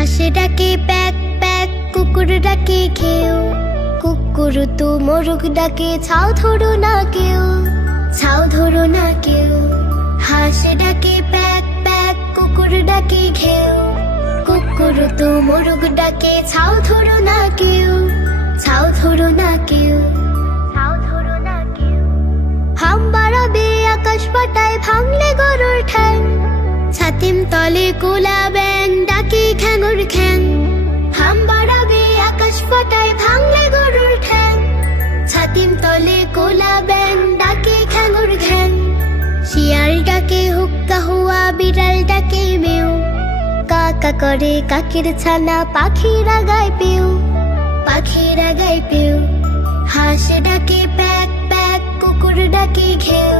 হাঁস ডাকে pack pack, কুকুর ডাকে ঘেউ, কুকুর তো মোরগ ডাকে ছাও ধরো না কেউ, ছাও ধরো না কেউ। হাঁস ডাকে প্যাক প্যাক, কুকুর ডাকে ঘেউ, কুকুর তো মোরগ ডাকে ছাও ধরো না কেউ, ছাও ধরো না কেউ, ছাও ধরো না কেউ। হাম বাড়াবে আকাশ পাতায় ভাঙলে গরুর ঠ্যাং, ছাতিম তলে কোলা ব্যাং ডাকে খ্যাঙুর খ্যাং। হাম বাড়াবে আকাশ পাতায় ভাঙলে গরুর ঠ্যাং, ছাতিম তলে কোলা ব্যাং ডাকে খ্যাঙুর খ্যাং। শিয়াল ডাকে হুক্কা হুয়া, বিড়াল ডাকে মেউ, কাকা করে কাকের ছানা পাখিরা গায় পেউ, পাখিরা গায় পেউ। হাঁস ডাকে প্যাক প্যাক, কুকুর ডাকে ঘেউ,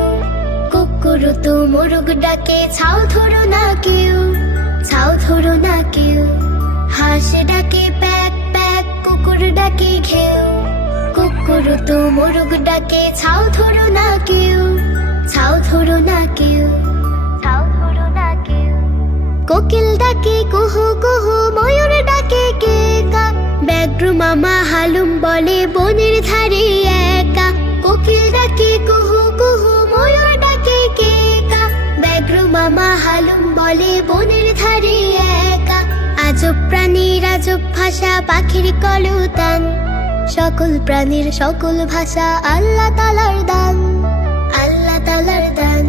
কুকুর তো মোরগ ডাকে ছাও ধরো না কেউ, ছাও ধরো না কেউ। হাঁস ডাকে প্যাক প্যাক, কুকুর ডাকে ঘেউ, কুকুর তো মোরগ ডাকে ছাও ধরো না কেউ, ছাও ধরো না কেউ, ছাও ধরো না কেউ। কোকিল ডাকে কুহু কুহু, ময়ূর ডাকে কে কা, ব্যাঘ্র মামা হালুম বলে বনের ধারে একা। কোকিল ডাকে কুহু কুহু, ময়ূর ডাকে কে কা, ব্যাঘ্র মামা হালুম বলে বনের ধারে একা। আজব প্রাণীর আজব ভাষা, পাখির কলতান, সকল প্রাণীর সকল ভাষা আল্লাহ তাআলার দান, আল্লাহ তাআলার দান।